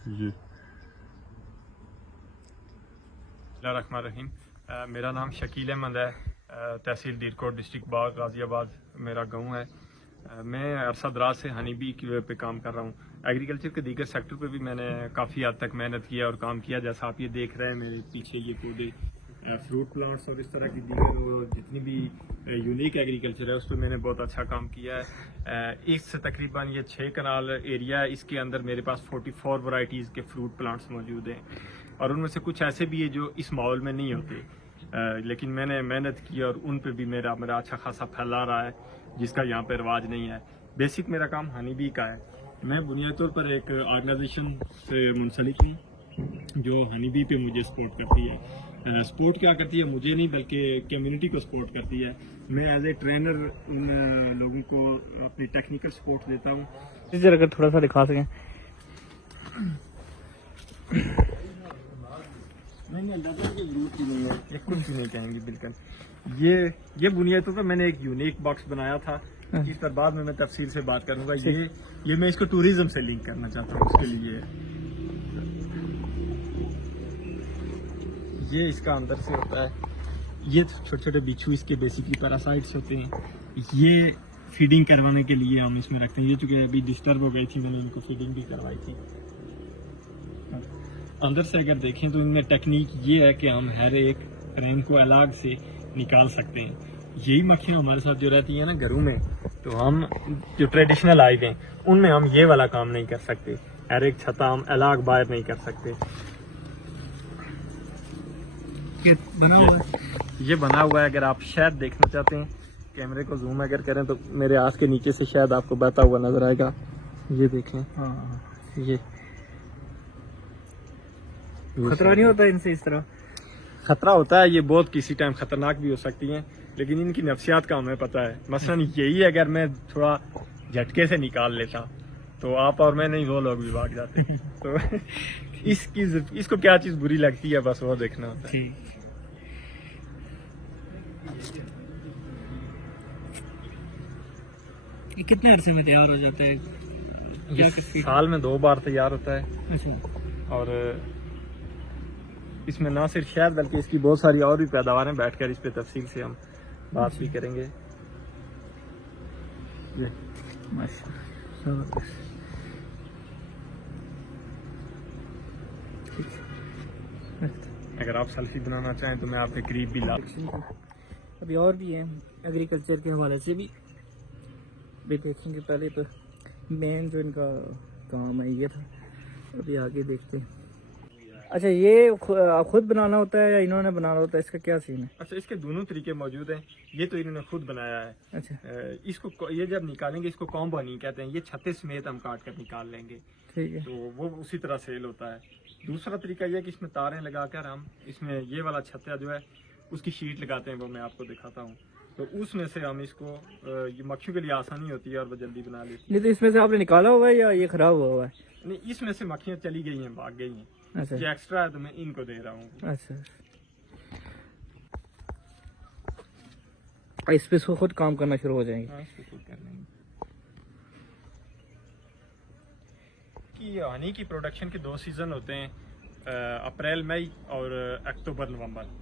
ये रहीम। मेरा नाम शकील अहमद है। तहसील दीरकोट, डिस्ट्रिक्ट बाग, गाज़ियाबाद मेरा गांव है। मैं अरसा दराज से हनी बी पे काम कर रहा हूँ। एग्रीकल्चर के दीगर सेक्टर पे भी मैंने काफ़ी हद तक मेहनत किया और काम किया। जैसा आप ये देख रहे हैं मेरे पीछे ये पौधे, फ्रूट प्लांट्स और इस तरह की दीगर जितनी भी यूनिक एग्रीकल्चर है उस पर मैंने बहुत अच्छा काम किया है। इस तकरीबन ये 6 कनाल एरिया है। इसके अंदर मेरे पास 44 वैरायटीज़ के फ्रूट प्लांट्स मौजूद हैं और उनमें से कुछ ऐसे भी है जो इस माहौल में नहीं होते, लेकिन मैंने मेहनत की और उन पे भी मेरा अच्छा खासा फैला रहा है जिसका यहाँ पे रिवाज नहीं है। बेसिक मेरा काम हनी बी का है। मैं बुनियादी तौर पर एक ऑर्गेनाइजेशन से मुंसलिक हूँ जो हनी बी पे मुझे सपोर्ट करती है। सपोर्ट क्या करती है मुझे नहीं बल्कि कम्युनिटी को सपोर्ट करती है। मैं एज ए ट्रेनर उन लोगों को अपनी टेक्निकल सपोर्ट देता हूँ। इस जगह थोड़ा सा दिखा सकें। नहीं की जरूरत ही नहीं है, ये कुछ भी नहीं कहेंगे बिल्कुल। ये बुनियादी तौर पर मैंने एक यूनिक बॉक्स बनाया था, इस पर बाद में मैं तफसील से बात करूंगा। ये मैं इसको टूरिज्म से लिंक करना चाहता हूँ। उसके लिए ये इसका अंदर से होता है, ये छोटे छोटे बिच्छू इसके बेसिकली पैरासाइट्स होते हैं। ये फीडिंग करवाने के लिए हम इसमें रखते हैं। ये चूंकि अभी डिस्टर्ब हो गई थी, मैंने इनको फीडिंग भी करवाई थी। अंदर से अगर देखें तो इनमें टेक्निक ये है कि हम हर एक फ्रेम को अलग से निकाल सकते हैं। यही मक्खियाँ हमारे साथ जो रहती हैं ना घरों में, तो हम जो ट्रेडिशनल आइव हैं उनमें हम ये वाला काम नहीं कर सकते। हर एक छत्ता हम अलग बाहर नहीं कर सकते। ये बना हुआ है। अगर आप शहद देखना चाहते हैं, कैमरे को जूम अगर करें तो मेरे हाथ के नीचे से शायद आपको बहता हुआ नजर आएगा। ये देखें। हाँ, ये खतरा नहीं होता इनसे? इस तरह खतरा होता है, ये बहुत किसी टाइम खतरनाक भी हो सकती हैं, लेकिन इनकी नफ्सियात का हमें पता है। मसलन यही अगर मैं थोड़ा झटके से निकाल लेता तो आप और मैं नहीं, वो लोग भी भाग जाते। तो इसको क्या चीज बुरी लगती है बस वो देखना होता है। ये कितने अरसे में तैयार हो जाता है? ये साल में 2 बार तैयार होता है। अच्छा। और इसमें ना सिर्फ शहद बल्कि इसकी बहुत सारी और भी पैदावारें, बैठकर इस पे तफसील से हम बात भी करेंगे। अगर आप सेल्फी बनाना चाहें तो मैं आपके करीब भी ला। अभी और भी है एग्रीकल्चर के हवाले से भी देखेंगे। पहले तो मेन जो इनका काम है ये था, अभी आगे देखते हैं। अच्छा, ये खुद बनाना होता है या इन्होंने बनाना होता है? इसका क्या सीन है? अच्छा, इसके दोनों तरीके मौजूद हैं। ये तो इन्होंने खुद बनाया है। अच्छा। इसको ये जब निकालेंगे इसको कॉम्बो नहीं कहते हैं। ये छत्ते समेत हम काट कर निकाल लेंगे, ठीक है। तो वो उसी तरह सेल होता है। दूसरा तरीका यह है कि इसमें तारें लगाकर हम इसमें ये वाला छत्ता जो है उसकी शीट लगाते हैं, वो मैं आपको दिखाता हूँ। तो उसमें से हम इसको, ये मक्खियों के लिए आसानी होती है और वो जल्दी बना लेती है। नहीं तो इसमें से आपने निकाला हुआ है या ये खराब हुआ है? नहीं, इसमें से मक्खियाँ चली गई हैं, भाग गई हैं। अच्छा। ये एक्स्ट्रा है तो मैं इनको दे रहा हूँ। अच्छा, इस पे इसको खुद काम करना शुरू हो जाएंगे। हाँ, इसको खुद कर लेंगे। कि हनी की प्रोडक्शन के 2 सीजन होते हैं, अप्रैल मई और अक्टूबर नवंबर।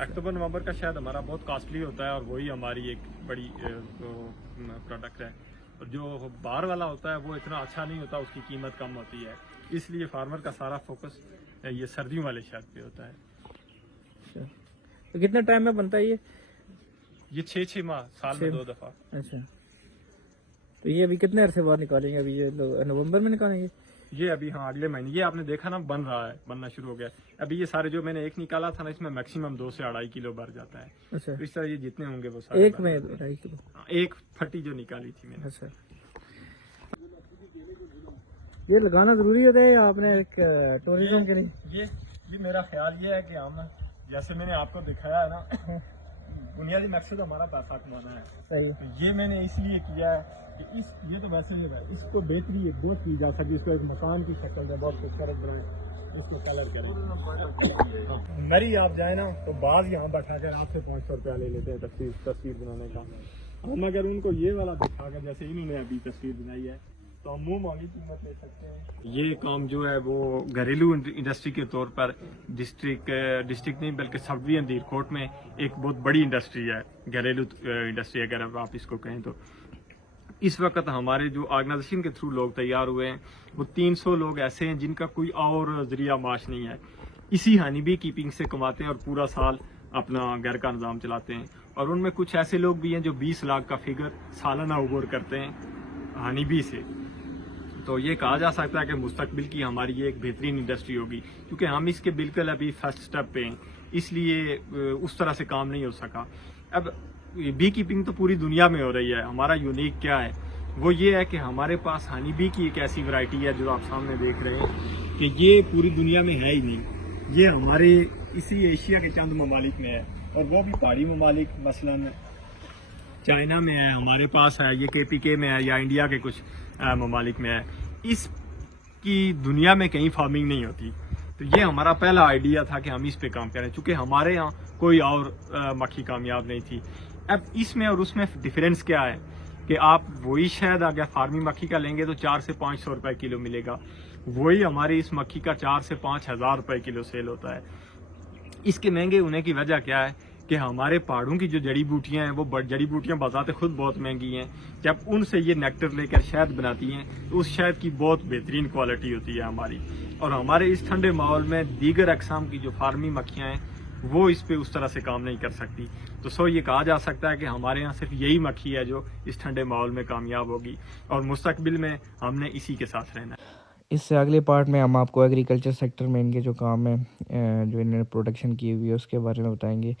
अक्टूबर नवंबर का शायद हमारा बहुत कॉस्टली होता है और वही हमारी एक बड़ी प्रोडक्ट है। और जो बाहर वाला होता है वो इतना अच्छा नहीं होता, उसकी कीमत कम होती है। इसलिए फार्मर का सारा फोकस ये सर्दियों वाले शहद पे होता है। तो कितने टाइम में बनता है ये 6 माह, साल में 2 दफा। अच्छा, तो ये अभी कितने अरसे बाद निकालेंगे? अभी ये नवंबर में निकालेंगे? ये अभी हाँ अगले महीने। ये आपने देखा ना बन रहा है, बनना शुरू हो गया। अभी ये सारे जो मैंने एक निकाला था ना, इसमें मैक्सिमम 2 से 2.5 किलो भर जाता है। अच्छा। तो इस तरह ये जितने होंगे वो सारे एक में 2.5 किलो? एक फटी जो निकाली थी मैंने। अच्छा, ये लगाना जरूरी होता है या आपने टूरिज्म के लिए? ये भी मेरा ख्याल ये है कि हम, जैसे मैंने आपको दिखाया है ना, बुनियादी मकसद हमारा पैसा कमाना है। सही। तो ये मैंने इसलिए किया है कि ये तो वैसे ही है, इसको बेहतरी बहुत की जा सकती है। इसको एक मकान की शक्ल में बहुत खूबसूरत बनाए, इसको कलर करें। मरी आप जाए ना तो बाज यहाँ बैठा कर आपसे 500 रुपया ले लेते हैं तस्वीर बनाने का। हम अगर उनको ये वाला दिखाकर, जैसे इन्होंने अभी तस्वीर बनाई है, तो हम मुंह मांगी कीमत ले सकते हैं। ये काम जो है वो घरेलू इंडस्ट्री के तौर पर डिस्ट्रिक्ट नहीं बल्कि सब डिवीजन दीरकोट में एक बहुत बड़ी इंडस्ट्री है, घरेलू इंडस्ट्री अगर आप इसको कहें तो। इस वक्त हमारे जो ऑर्गेनाइजेशन के थ्रू लोग तैयार हुए हैं वो 300 लोग ऐसे हैं जिनका कोई और जरिया माश नहीं है, इसी हनी बी कीपिंग से कमाते हैं और पूरा साल अपना घर का निज़ाम चलाते हैं। और उनमें कुछ ऐसे लोग भी हैं जो 20 लाख का फिगर सालाना उबूर करते हैं हनी बी से। तो ये कहा जा सकता है कि मुस्तकबिल की हमारी ये एक बेहतरीन इंडस्ट्री होगी, क्योंकि हम इसके बिल्कुल अभी फर्स्ट स्टेप पे हैं, इसलिए उस तरह से काम नहीं हो सका। अब बी कीपिंग तो पूरी दुनिया में हो रही है, हमारा यूनिक क्या है वो ये है कि हमारे पास हनी बी की एक ऐसी वैरायटी है जो आप सामने देख रहे हैं कि ये पूरी दुनिया में है ही नहीं। ये हमारे इसी एशिया के चंद ममालिक में है, और वो भी पहाड़ी ममालिक, मसलन चाइना में है, हमारे पास है, ये KPK में है, या इंडिया के कुछ ममालिक में है। इसकी दुनिया में कहीं फार्मिंग नहीं होती। तो ये हमारा पहला आइडिया था कि हम इस पे काम करें, चूँकि हमारे यहाँ कोई और मक्खी कामयाब नहीं थी। अब इसमें और उसमें डिफरेंस क्या है कि आप वही शहद अगर फार्मी मक्खी का लेंगे तो 400 से 500 रुपए किलो मिलेगा, वही हमारी इस मक्खी का 4 से 5 हज़ार रुपए किलो सेल होता है। इसके महंगे होने की वजह क्या है कि हमारे पहाड़ों की जो जड़ी बूटियां हैं वो जड़ी बूटियां बाज़ाते खुद बहुत महंगी हैं। जब उनसे ये नेक्टर लेकर शहद बनाती हैं तो उस शहद की बहुत बेहतरीन क्वालिटी होती है हमारी। और हमारे इस ठंडे माहौल में दीगर अकसाम की जो फार्मी मक्खियाँ हैं वो इस पे उस तरह से काम नहीं कर सकती। तो ये कहा जा सकता है कि हमारे यहाँ सिर्फ यही मक्खी है जो इस ठंडे माहौल में कामयाब होगी, और मुस्तकबिल में हमने इसी के साथ रहना है। इससे अगले पार्ट में हम आपको एग्रीकल्चर सेक्टर में इनके जो काम है जो इन्होंने प्रोडक्शन की हुई है उसके बारे में बताएंगे।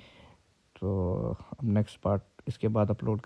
तो अब नेक्स्ट पार्ट इसके बाद अपलोड